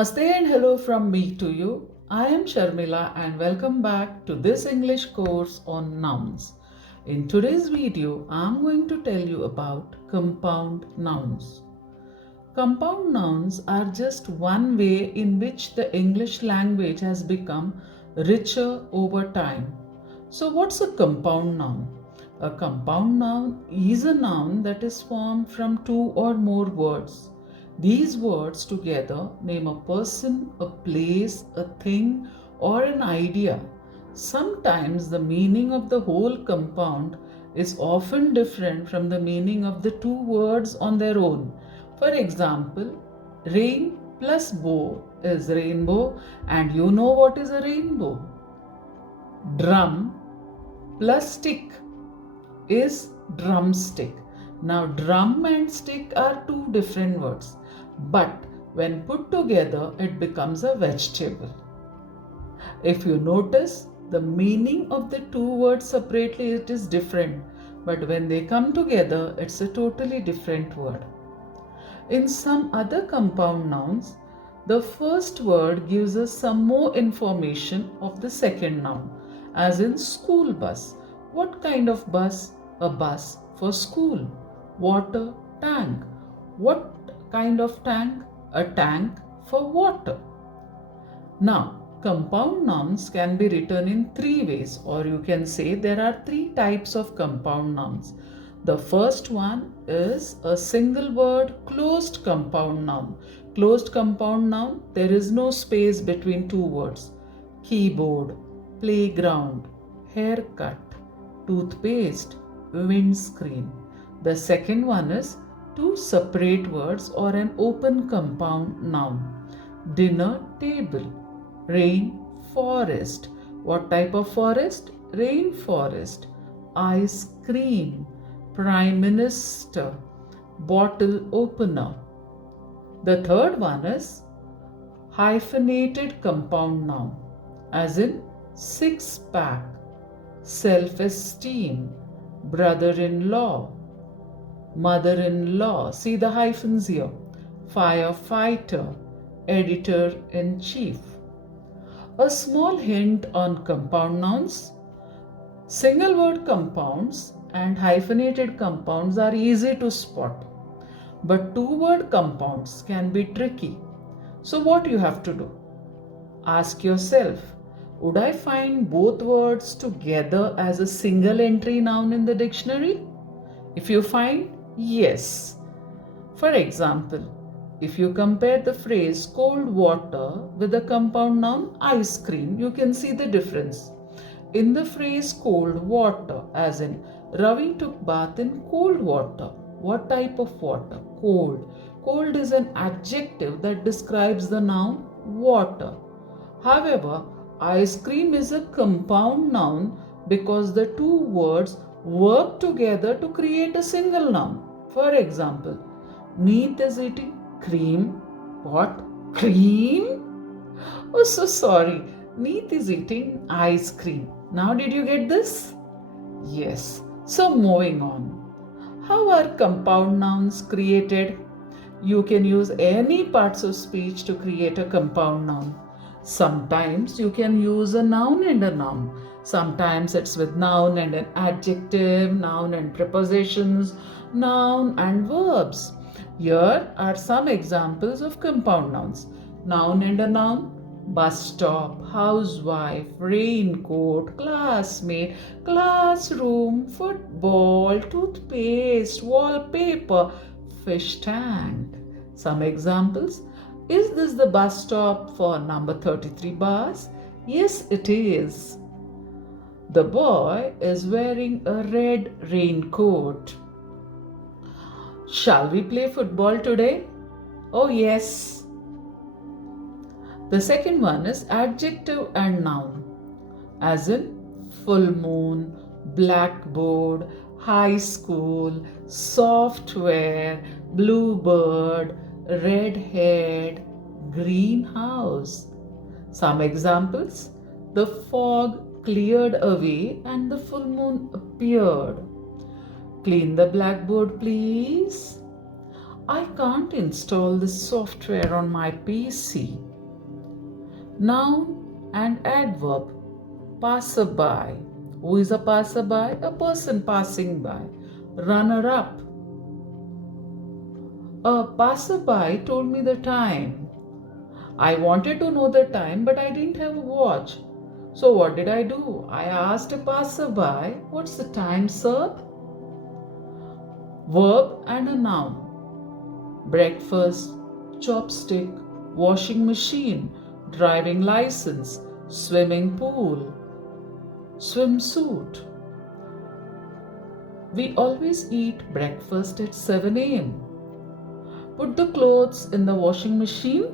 Namaste and hello from me to you. I am Sharmila and welcome back to this English course on nouns. In today's video, I am going to tell you about compound nouns. Compound nouns are just one way in which the English language has become richer over time. So, what's a compound noun? A compound noun is a noun that is formed from two or more words. These words together name a person, a place, a thing, or an idea. Sometimes the meaning of the whole compound is often different from the meaning of the two words on their own. For example, rain plus bow is rainbow, and you know what is a rainbow. Drum plus stick is drumstick. Now, drum and stick are two different words, but when put together, it becomes a vegetable. If you notice, the meaning of the two words separately it is different, but when they come together, it's a totally different word. In some other compound nouns, the first word gives us some more information of the second noun, as in school bus. What kind of bus? A bus for school. Water tank. What kind of tank? A tank for water. Now, compound nouns can be written in three ways, or you can say there are three types of compound nouns. The first one is a single word closed compound noun. Closed compound noun, there is no space between two words. Keyboard, playground, haircut, toothpaste, windscreen. The second one is two separate words or an open compound noun. Dinner table, rain forest. What type of forest? Rainforest. Ice cream, prime minister, bottle opener. The third one is hyphenated compound noun, as in six pack, self-esteem, brother-in-law, mother-in-law. See the hyphens here. Firefighter, editor-in-chief. A small hint on compound nouns. Single word compounds and hyphenated compounds are easy to spot, but two word compounds can be tricky. So what you have to do? Ask yourself, would I find both words together as a single entry noun in the dictionary? If you find yes. For example, if you compare the phrase cold water with the compound noun ice cream, you can see the difference. In the phrase cold water, as in Ravi took bath in cold water. What type of water? Cold. Cold is an adjective that describes the noun water. However, ice cream is a compound noun because the two words work together to create a single noun. For example, Neet is eating cream. What? Cream? Oh, so sorry. Neet is eating ice cream. Now, did you get this? Yes. So, moving on. How are compound nouns created? You can use any parts of speech to create a compound noun. Sometimes you can use a noun and a noun. Sometimes it's with noun and an adjective, noun and prepositions, noun and verbs. Here are some examples of compound nouns. Noun and a noun. Bus stop, housewife, raincoat, classmate, classroom, football, toothpaste, wallpaper, fish tank. Some examples. Is this the bus stop for number 33 bus? Yes, it is. The boy is wearing a red raincoat. Shall we play football today? Oh, yes. The second one is adjective and noun, as in full moon, blackboard, high school, software, bluebird, red-haired, greenhouse. Some examples. The fog cleared away and the full moon appeared. Clean the blackboard, please. I can't install this software on my PC. Noun and adverb. Passerby. Who is a passerby? A person passing by. Runner up. A passerby told me the time. I wanted to know the time, but I didn't have a watch. So what did I do? I asked a passerby, "What's the time, sir?" Verb and a noun. Breakfast, chopstick, washing machine, driving license, swimming pool, swimsuit. We always eat breakfast at 7 a.m. Put the clothes in the washing machine.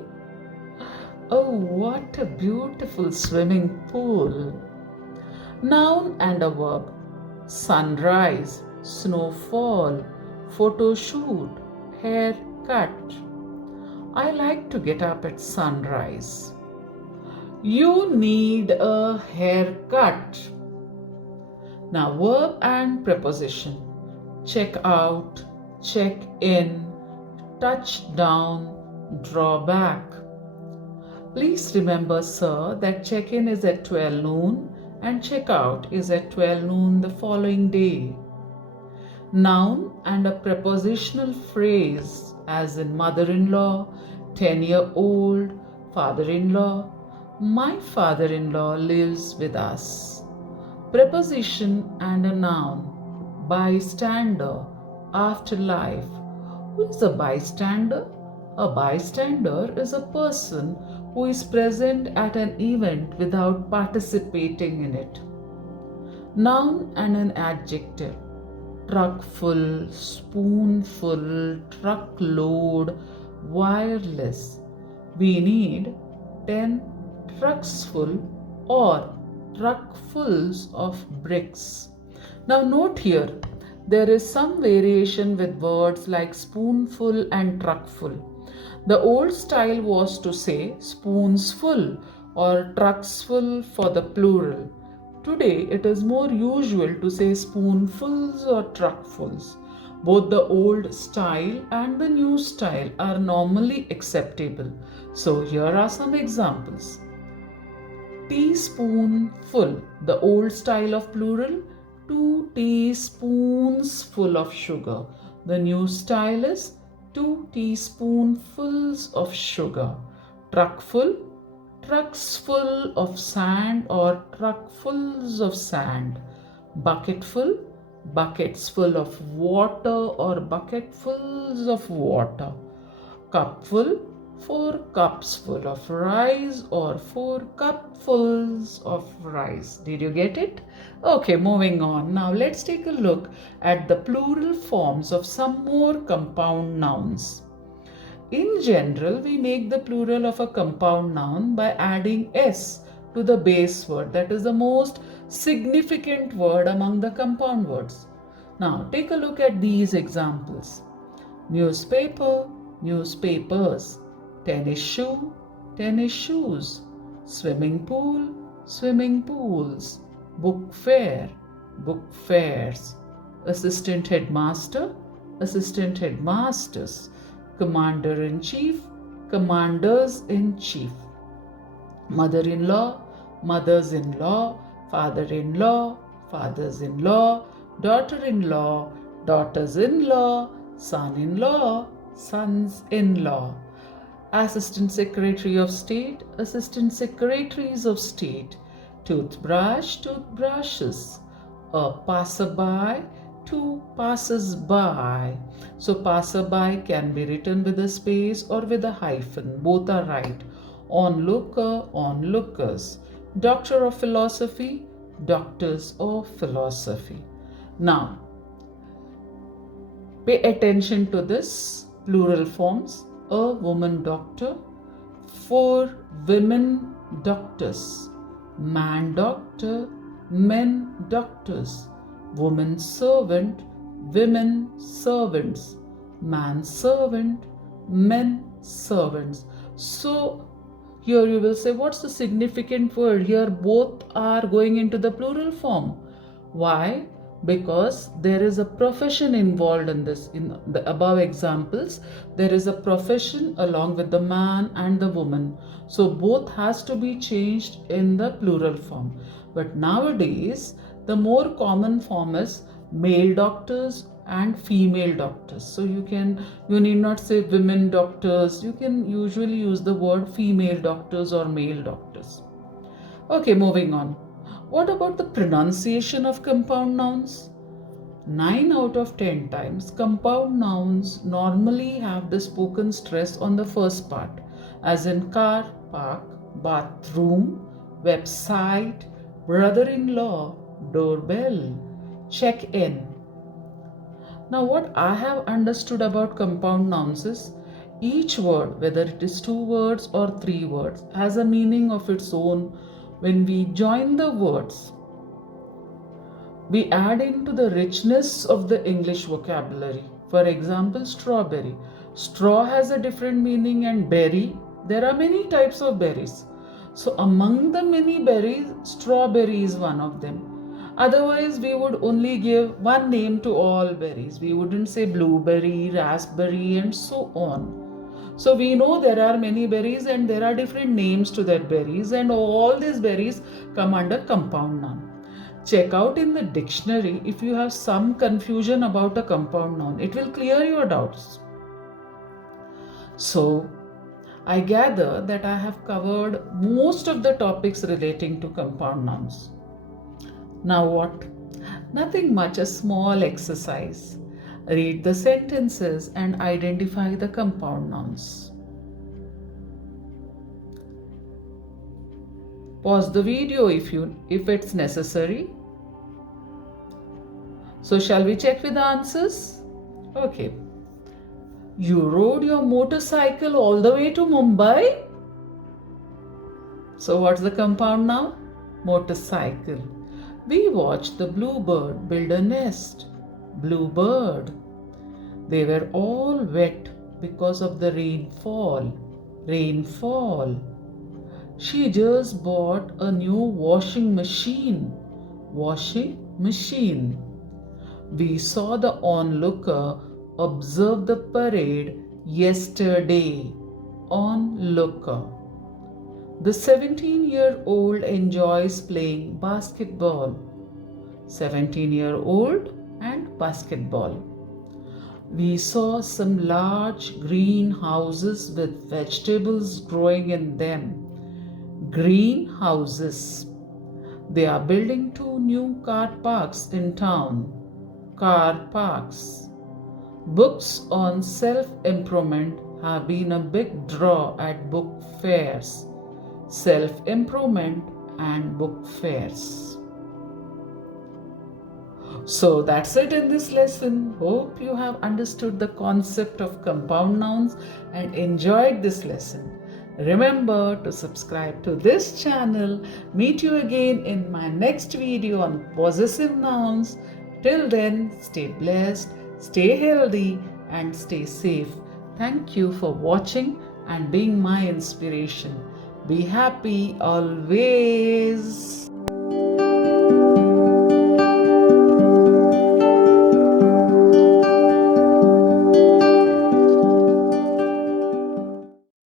Oh, what a beautiful swimming pool. Noun and a verb. Sunrise, snowfall, photo shoot, haircut. I like to get up at sunrise. You need a haircut. Now, verb and preposition. Check out, check in, touch down, draw back. Please remember, sir, that check-in is at 12 noon and check-out is at 12 noon the following day. Noun and a prepositional phrase as in mother-in-law, 10-year-old, father-in-law. My father-in-law lives with us. Preposition and a noun. Bystander, afterlife. Who is a bystander? A bystander is a person who is present at an event without participating in it. Noun and an adjective. Truck full, spoonful, truckload, wireless. We need 10 trucks full or truckfuls of bricks. Now note here, there is some variation with words like spoonful and truckful. The old style was to say spoons full or trucks full for the plural. Today it is more usual to say spoonfuls or truckfuls. Both the old style and the new style are normally acceptable. So here are some examples. Teaspoonful, the old style of plural, 2 teaspoons full of sugar. The new style is 2 teaspoonfuls of sugar. Truckful, trucks full of sand or truckfuls of sand. Bucketful, buckets full of water or bucketfuls of water. Cupful, 4 cups full of rice or 4 cupfuls of rice. Did you get it? Okay, moving on. Now let's take a look at the plural forms of some more compound nouns. In general, we make the plural of a compound noun by adding s to the base word, that is the most significant word among the compound words. Now take a look at these examples. Newspaper, newspapers. Tennis shoe, tennis shoes. Swimming pool, swimming pools. Book fair, book fairs. Assistant headmaster, assistant headmasters. Commander in chief, commanders in chief. Mother-in-law, mothers-in-law. Father-in-law, fathers-in-law. Daughter-in-law, daughters-in-law. Son-in-law, sons-in-law. Assistant Secretary of State, Assistant Secretaries of State. Toothbrush, toothbrushes. A passerby, 2 passers-by. So passerby can be written with a space or with a hyphen. Both are right. Onlooker, onlookers. Doctor of philosophy, doctors of philosophy. Now, pay attention to this plural forms. A woman doctor, 4 women doctors. Man doctor, men doctors. Woman servant, women servants. Man servant, men servants. So here you will say, what's the significant word? Here both are going into the plural form. Why? because there is a profession involved in this. In the above examples, there is a profession along with the man and the woman. So both has to be changed in the plural form. But nowadays, the more common form is male doctors and female doctors. So you need not say women doctors. You can usually use the word female doctors or male doctors. Okay, moving on. What about the pronunciation of compound nouns? 9 out of 10 times, compound nouns normally have the spoken stress on the first part, as in car, park, bathroom, website, brother in law, doorbell, check in. Now, what I have understood about compound nouns is each word, whether it is 2 words or 3 words, has a meaning of its own. When we join the words, we add into the richness of the English vocabulary. For example, strawberry. Straw has a different meaning, and berry, there are many types of berries. So, among the many berries, strawberry is one of them. Otherwise, we would only give one name to all berries. We wouldn't say blueberry, raspberry, and so on. So we know there are many berries and there are different names to that berries, and all these berries come under compound noun. Check out in the dictionary if you have some confusion about a compound noun. It will clear your doubts. So I gather that I have covered most of the topics relating to compound nouns. Now what? Nothing much, a small exercise. Read the sentences and identify the compound nouns. Pause the video if it's necessary. So shall we check with the answers? Okay. You rode your motorcycle all the way to Mumbai? So what's the compound noun? Motorcycle. We watched the bluebird build a nest. Bluebird. They were all wet because of the rainfall. Rainfall. She just bought a new washing machine. Washing machine. We saw the onlooker observe the parade yesterday. Onlooker. The 17-year-old enjoys playing basketball. 17-year-old and basketball. We saw some large greenhouses with vegetables growing in them. Greenhouses. They are building 2 new car parks in town. Car parks. Books on self-improvement have been a big draw at book fairs. Self-improvement and book fairs. So that's it in this lesson. Hope you have understood the concept of compound nouns and enjoyed this lesson. Remember to subscribe to this channel. Meet you again in my next video on possessive nouns. Till then, stay blessed, stay healthy, and stay safe. Thank you for watching and being my inspiration. Be happy always.